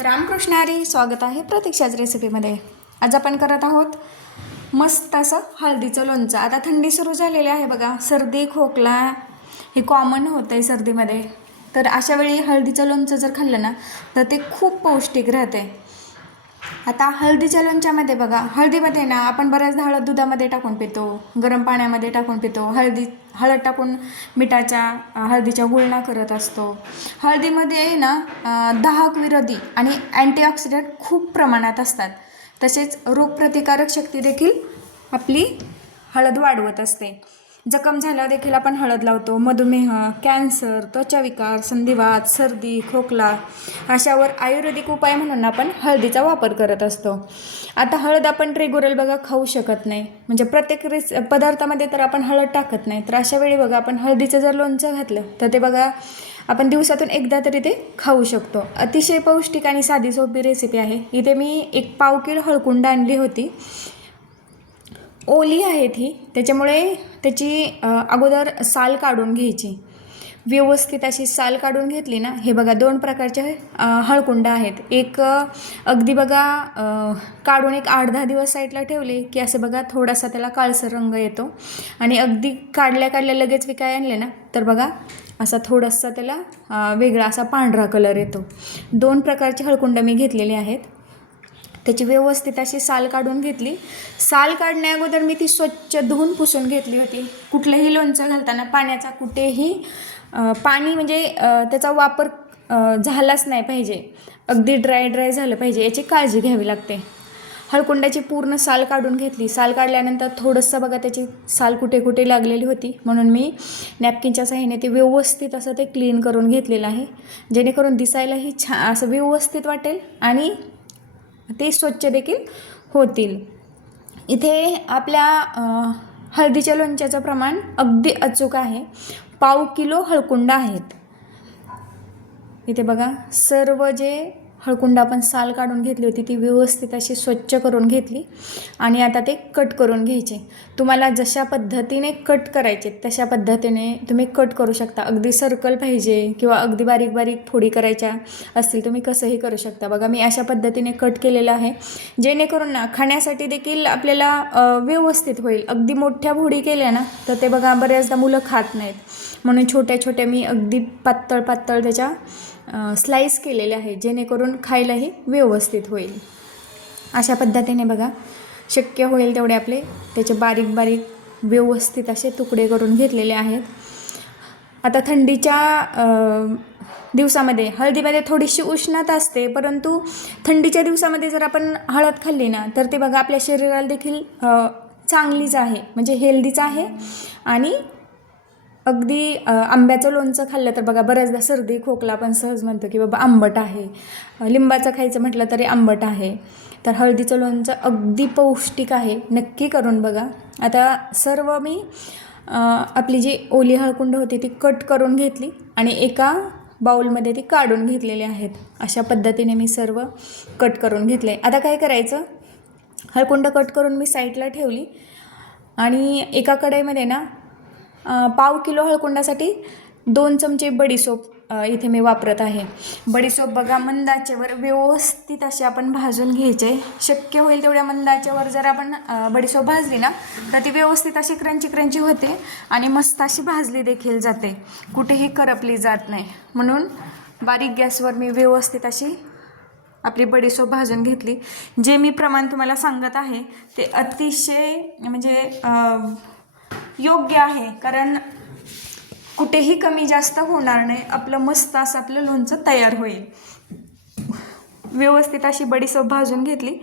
रामकृष्णारी स्वागत आहे प्रतीक्षाच रेसिपीमध्ये. आज आपण करत आहोत मस्त असं हळदीचं लोणचं. आता थंडी सुरू झालेली आहे बघा. सर्दी खोकला हे कॉमन होतं आहे सर्दीमध्ये. तर अशा वेळी हळदीचं लोणचं जर खाल्लं ना तर ते खूप पौष्टिक राहते आता हळदीच्या लोणच्यामध्ये बघा हळदीमध्ये ना आपण बऱ्याचदा हळद दुधामध्ये टाकून पितो गरम पाण्यामध्ये टाकून पितो हळदी हळद टाकून मिठाच्या हळदीच्या गुळणा करत असतो. हळदीमध्ये ना दाहक विरोधी आणि अँटीऑक्सिडंट खूप प्रमाणात असतात. तसेच रोगप्रतिकारक शक्ती देखील आपली हळद वाढवत असते. जखम झाल्यावर देखील आपण हळद लावतो. मधुमेह कॅन्सर त्वचाविकार संधिवात सर्दी खोकला अशावर आयुर्वेदिक उपाय म्हणून आपण हळदीचा वापर करत असतो. आता हळद आपण रेग्युलर बघा खाऊ शकत नाही. म्हणजे प्रत्येक रेस पदार्थामध्ये तर आपण हळद टाकत नाही. तर अशा वेळी बघा आपण हळदीचं जर लोणचं घातलं तर ते बघा आपण दिवसातून एकदा तरी ते खाऊ शकतो. अतिशय पौष्टिक आणि साधी सोपी रेसिपी आहे. इथे मी एक पाव किलो हळकुंड आणली होती. ओली आहे ती. त्याच्यामुळे त्याची अगोदर साल काढून घ्यायची. व्यवस्थित अशी साल काढून घेतली ना हे बघा दोन प्रकारचे हळकुंड आहेत. एक अगदी बघा काढून एक आठ दहा दिवस साईडला ठेवले की असे बघा थोडासा त्याला काळसर रंग येतो. आणि अगदी काढल्या काढल्या लगेच विकाय आणले ना तर बघा असा थोडासा त्याला वेगळा असा पांढरा कलर येतो. दोन प्रकारचे हळकुंड मी घेतलेले आहेत. त्याची व्यवस्थित अशी साल काढून घेतली. साल काढण्या अगोदर मी ती स्वच्छ धुवून पुसून घेतली होती. कुठलंही लोणचं घालताना पाण्याचा कुठेही पाणी म्हणजे त्याचा वापर झालाच नाही पाहिजे. अगदी ड्राय ड्राय झालं पाहिजे. याची काळजी घ्यावी लागते. हळकुंडाची पूर्ण साल काढून घेतली. साल काढल्यानंतर थोडंसं बघा त्याची साल कुठे कुठे लागलेली होती. म्हणून मी नॅपकिनच्या साह्याने ते व्यवस्थित असं ते क्लीन करून घेतलेलं आहे. जेणेकरून दिसायलाही छा असं व्यवस्थित वाटेल आणि ते स्वच्छ देखील होतील. इथे आपल्या हळदीच्या लोणच्याचं प्रमाण अगदी अचूक आहे. पाव किलो हळकुंड आहेत. इथे बघा सर्व जे हळकुंड आपण साल काढून घेतली होती ती व्यवस्थित अशी स्वच्छ करून घेतली आणि आता ते कट करून घ्यायचे. तुम्हाला जशा पद्धतीने कट करायचे तशा पद्धतीने तुम्ही कट करू शकता. अगदी सर्कल पाहिजे किंवा अगदी बारीक बारीक फोडी करायच्या असतील तुम्ही कसंही करू शकता. बघा मी अशा पद्धतीने कट केलेलं आहे. जेणेकरून ना खाण्यासाठी देखील आपल्याला व्यवस्थित होईल. अगदी मोठ्या फोडी केल्या ना तर ते बघा बऱ्याचदा मुलं खात नाहीत. म्हणून छोट्या छोट्या मी अगदी पातळ पातळ त्याच्या स्लाईस केलेले आहे जेणेकरून खायलाही व्यवस्थित होईल. अशा पद्धतीने बघा शक्य होईल तेवढे आपले त्याचे बारीक बारीक व्यवस्थित असे तुकडे करून घेतलेले आहेत. आता थंडीच्या दिवसामध्ये हळदीमध्ये थोडीशी उष्णता असते परंतु थंडीच्या दिवसामध्ये जर आपण हळद खाल्ली ना तर ते बघा आपल्या शरीराला देखील चांगलीच आहे म्हणजे हेल्दीच आहे आणि अगदी आंब्याचं लोणचं खाल्लं तर बघा बऱ्याचदा सर्दी खोकला आपण सहज म्हणतो की बाबा आंबट आहे. लिंबाचं खायचं म्हटलं तरी आंबट आहे. तर हळदीचं लोणचं अगदी पौष्टिक आहे. नक्की करून बघा. आता सर्व मी आपली जी ओली हळकुंड होती ती कट करून घेतली आणि एका बाऊलमध्ये ती काढून घेतलेली आहेत. अशा पद्धतीने मी सर्व कट करून घेतले आता काय करायचं? हळकुंड कट करून मी साईडला ठेवली आणि एका कढईमध्ये ना पाव किलो हळकुंडासाठी दोन चमचे बडीसोप इथे मी वापरत आहे. बडीसोप बघा मंदाचेवर व्यवस्थित असे आपण भाजून घ्यायचे शक्य होईल तेवढ्या मंदाचेवर जर आपण बडीसोप भाजली ना तर ती व्यवस्थित अशी क्रंची क्रंची होते आणि मस्त अशी भाजली देखील जाते. कुठेही करपली जात नाही. म्हणून बारीक गॅसवर मी व्यवस्थित अशी आपली बडीसोप भाजून घेतली. जे मी प्रमाण तुम्हाला सांगत आहे ते अतिशय म्हणजे योग्य आहे. कारण कुठेही कमी जास्त होणार नाही. आपलं मस्त असं आपलं लोणचं तयार होईल. व्यवस्थित अशी बडीसोप भाजून घेतली.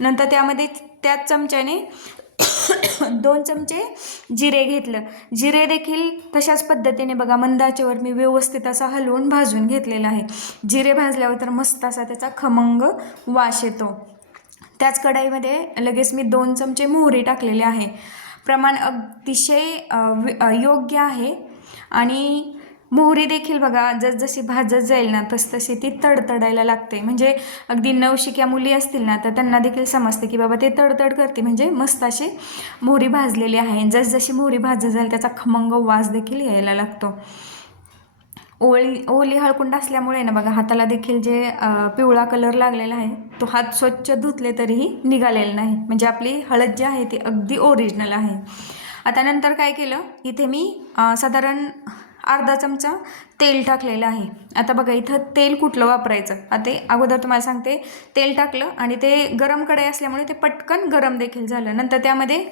नंतर त्यामध्ये त्याच चमच्याने दोन चमचे जिरे घेतलं. जिरे देखील तशाच पद्धतीने बघा मंदाच्यावर मी व्यवस्थित असा हलवून भाजून घेतलेला आहे. जिरे भाजल्यावर तर मस्त असा त्याचा खमंग वास येतो. त्याच कढाईमध्ये लगेच मी दोन चमचे मोहरी टाकलेले आहे. प्रमाण अतिशय वि- योग्य आहे. आणि मोहरी देखील बघा जसजशी भाजत जाईल ना तसतशी ती तडतडायला लागते. म्हणजे अगदी नवशिक्या मुली असतील ना तर त्यांना देखील समजते की बाबा ते तडतड करते. म्हणजे मस्त अशी मोहरी भाजलेली आहे. जसजशी मोहरी भाजत जाईल त्याचा खमंग वास देखील यायला लागतो. ओळी ओली हळकुंड असल्यामुळे ना बघा हाताला देखील जे पिवळा कलर लागलेला आहे तो हात स्वच्छ धुतले तरीही निघालेला नाही. म्हणजे आपली हळद जी आहे ती अगदी ओरिजिनल आहे. आता नंतर काय केलं? इथे मी साधारण अर्धा चमचा तेल टाकलेलं आहे. आता बघा इथं तेल कुठलं वापरायचं? आता ते अगोदर तुम्हाला सांगते. तेल टाकलं आणि ते गरम कढई असल्यामुळे ते पटकन गरम देखील झालं. नंतर त्यामध्ये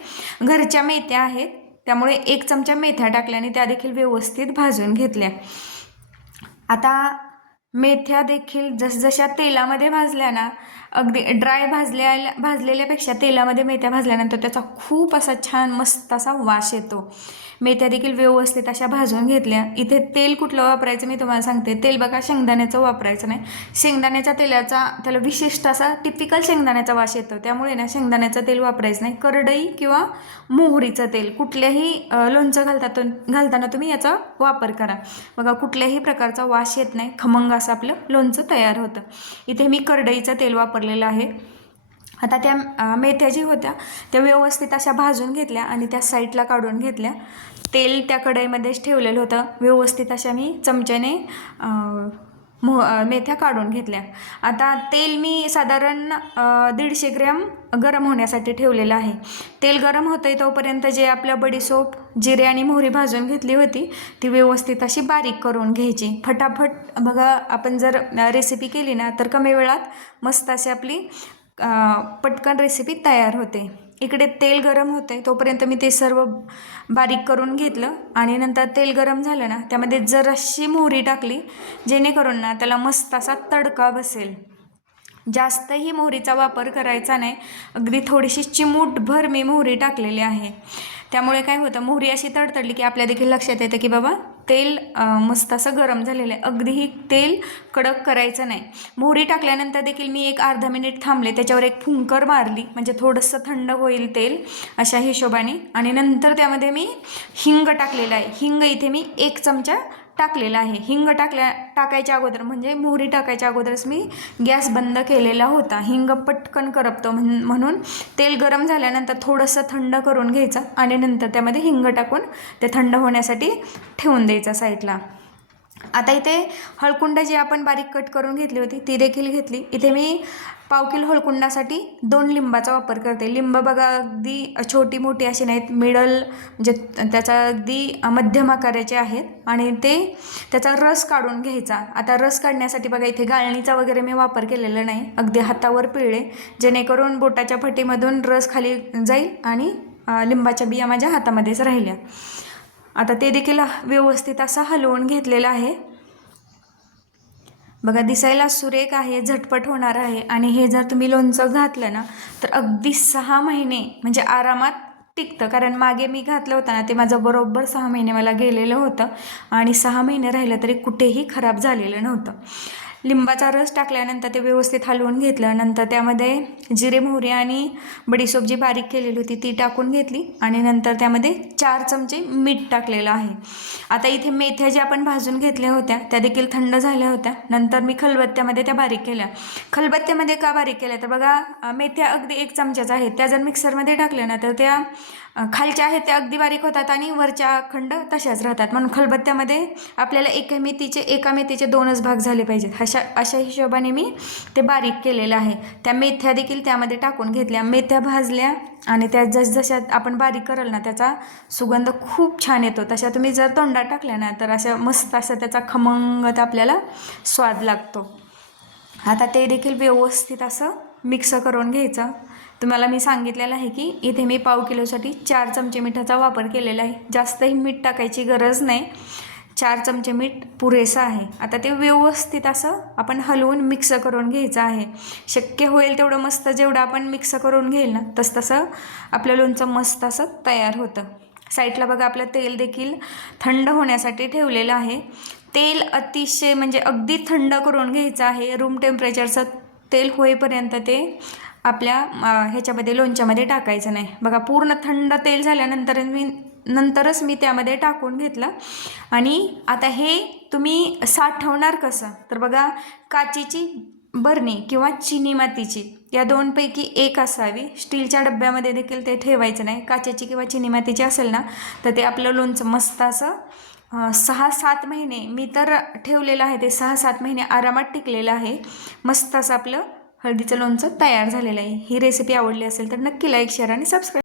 घरच्या मेथ्या आहेत. त्यामुळे एक चमचा मेथ्या टाकल्या आणि त्या देखील व्यवस्थित भाजून घेतल्या. आता मेथ्या देखील जसजशा तेलामध्ये भाजल्या ना अगदी ड्राय भाजल्या भाजलेल्यापेक्षा तेलामध्ये मेथ्या भाजल्यानंतर त्याचा खूप असा छान मस्त असा वास येतो. मेथ्या देखील व्यवस्थित अशा भाजून घेतल्या. इथे तेल कुठलं वापरायचं मी तुम्हाला सांगते. तेल बघा शेंगदाण्याचं वापरायचं नाही. शेंगदाण्याच्या तेलाचा त्याला विशिष्ट असा टिपिकल शेंगदाण्याचा वास येतो. त्यामुळे ना शेंगदाण्याचं तेल वापरायचं नाही. करडई किंवा मोहरीचं तेल कुठल्याही लोणचं घालतात घालताना तुम्ही याचा वापर करा. बघा कुठल्याही प्रकारचा वास येत नाही. खमंग असं आपलं लोणचं तयार होतं. इथे मी करडईचं तेल वापरलेलं आहे. आता त्या मेथ्या जी होत्या त्या व्यवस्थित अशा भाजून घेतल्या आणि त्या साईडला काढून घेतल्या. तेल त्या कढईमध्येच ठेवलेलं होतं. व्यवस्थित अशा मी चमच्याने मो मेथ्या काढून घेतल्या. आता तेल मी साधारण दीडशे ग्रॅम गरम होण्यासाठी ठेवलेलं आहे. तेल गरम होतं आहे तोपर्यंत जे आपलं बडीसोप जिरे आणि मोहरी भाजून घेतली होती ती व्यवस्थित अशी बारीक करून घ्यायची. फटाफट बघा आपण जर रेसिपी केली ना तर कमी वेळात मस्त अशी आपली पटकन रेसिपी तयार होते. इकडे तेल गरम होतं आहे तोपर्यंत मी ते सर्व बारीक करून घेतलं आणि नंतर तेल गरम झालं ना त्यामध्ये जराशी मोहरी टाकली जेणेकरून ना त्याला मस्त असा तडका बसेल. जास्तही मोहरीचा वापर करायचा नाही. अगदी थोडीशी चिमूटभर मी मोहरी टाकलेली आहे. त्यामुळे काय होतं मोहरी अशी तडतडली की आपल्या देखील लक्षात येतं की बाबा तेल मस्त असं गरम झालेलं आहे. अगदीही तेल कडक करायचं नाही. मोहरी टाकल्यानंतर देखील मी एक अर्धा मिनिट थांबले. त्याच्यावर एक फुंकर मारली. म्हणजे थोडंसं थंड होईल तेल अशा हिशोबाने. आणि नंतर त्यामध्ये मी हिंग टाकलेलं आहे. हिंग इथे मी एक चमचा टाकलेला आहे. हिंग टाकल्या टाकायच्या अगोदर म्हणजे मोहरी टाकायच्या अगोदरच मी गॅस बंद केलेला होता. हिंग पटकन करपतो म्हण म्हणून तेल गरम झाल्यानंतर थोडंसं थंड करून घ्यायचं आणि नंतर त्यामध्ये हिंग टाकून ते थंड होण्यासाठी ठेवून द्यायचं साईडला. आता इथे हळकुंड जी आपण बारीक कट करून घेतली होती ती देखील घेतली. इथे मी पाव किलो हळकुंडासाठी दोन लिंबाचा वापर करते. लिंब बघा अगदी छोटी मोठी अशी नाहीत मिडल म्हणजे त्याचा अगदी मध्यम आकाराचे आहेत. आणि ते त्याचा रस काढून घ्यायचा. आता रस काढण्यासाठी बघा इथे गाळणीचा वगैरे मी वापर केलेला नाही. अगदी हातावर पिळले जेणेकरून बोटाच्या फटीमधून रस खाली जाईल आणि लिंबाच्या बिया माझ्या हातामध्येच राहिल्या. आता ते देखील व्यवस्थित असं हलवून घेतलेलं आहे. बघा दिसायला सुरेख आहे झटपट होणार आहे. आणि हे जर तुम्ही लोणचं घातलं ना तर अगदी सहा महिने म्हणजे आरामात टिकतं. कारण मागे मी घातलं होतं ना ते माझं बरोबर सहा महिने मला गेलेलं होतं. आणि सहा महिने राहिलं तरी कुठेही खराब झालेलं नव्हतं. लिंबाचा रस टाकल्यानंतर ते व्यवस्थित हलवून घेतलं. नंतर त्यामध्ये जिरे मोहरी आणि बडीसोप जी बारीक केलेली होती ती टाकून घेतली आणि नंतर त्यामध्ये चार चमचे मीठ टाकलेलं आहे. आता इथे मेथ्या ज्या आपण भाजून घेतल्या होत्या त्या देखील थंड झाल्या होत्या. नंतर मी खलबत्त्यामध्ये त्या बारीक केल्या. खलबत्त्यामध्ये का बारीक केल्या? तर बघा मेथ्या अगदी एक चमच्याच आहेत त्या जर मिक्सरमध्ये टाकल्या ना तर त्या खालच्या आहेत त्या अगदी बारीक होतात आणि वरच्या खंड तशाच राहतात. म्हणून खलबत्त्यामध्ये आपल्याला एका मेथीचे एका मेथीचे दोनच भाग झाले पाहिजेत. अशा अशा हिशोबाने मी ते बारीक केलेलं आहे. त्या मेथ्या देखील त्यामध्ये टाकून घेतल्या. मेथ्या भाजल्या आणि त्या जसजशा आपण बारीक कराल ना त्याचा सुगंध खूप छान येतो. तशा तुम्ही जर तोंडात टाकल्या ना तर अशा मस्त असा त्याचा खमंगत आपल्याला स्वाद लागतो. आता ते देखील व्यवस्थित असं मिक्स करून घ्यायचं. तुम्हाला मी सांगितलेलं आहे की इथे मी पाव किलोसाठी चार चमचे मिठाचा वापर केलेला आहे. जास्तही मीठ टाकायची गरज नाही. चार चमचे मीठ पुरेसं आहे. आता ते व्यवस्थित असं आपण हलवून मिक्स करून घ्यायचं आहे. शक्य होईल तेवढं मस्त जेवढं आपण मिक्स करून घेईल ना तस तसं आपलं लोणचं मस्त असं तयार होतं. साईडला बघा आपलं तेल देखील थंड होण्यासाठी ठेवलेलं आहे. तेल अतिशय म्हणजे अगदी थंड करून घ्यायचं आहे. रूम टेम्परेचरचं तेल होईपर्यंत ते आपल्या ह्याच्यामध्ये लोणच्यामध्ये टाकायचं नाही. बघा पूर्ण थंड तेल झाल्यानंतर मी नंतरच मी त्यामध्ये टाकून घेतलं. आणि आता हे तुम्ही साठवणार कसं? तर बघा काचेची बरणी किंवा चिनी मातीची या दोनपैकी एक असावी. स्टीलच्या डब्यामध्ये देखील ते ठेवायचं नाही. काचेची किंवा चिनी मातीची असेल ना तर ते आपलं लोणचं मस्त असं सहा सात महिने मी तर ठेवलेलं आहे ते सहा सात महिने आरामात टिकलेलं आहे. मस्त असं आपलं हळदीचं लोणचं तयार झालेलं आहे. ही रेसिपी आवडली असेल तर नक्की लाईक शेअर आणि सबस्क्राईब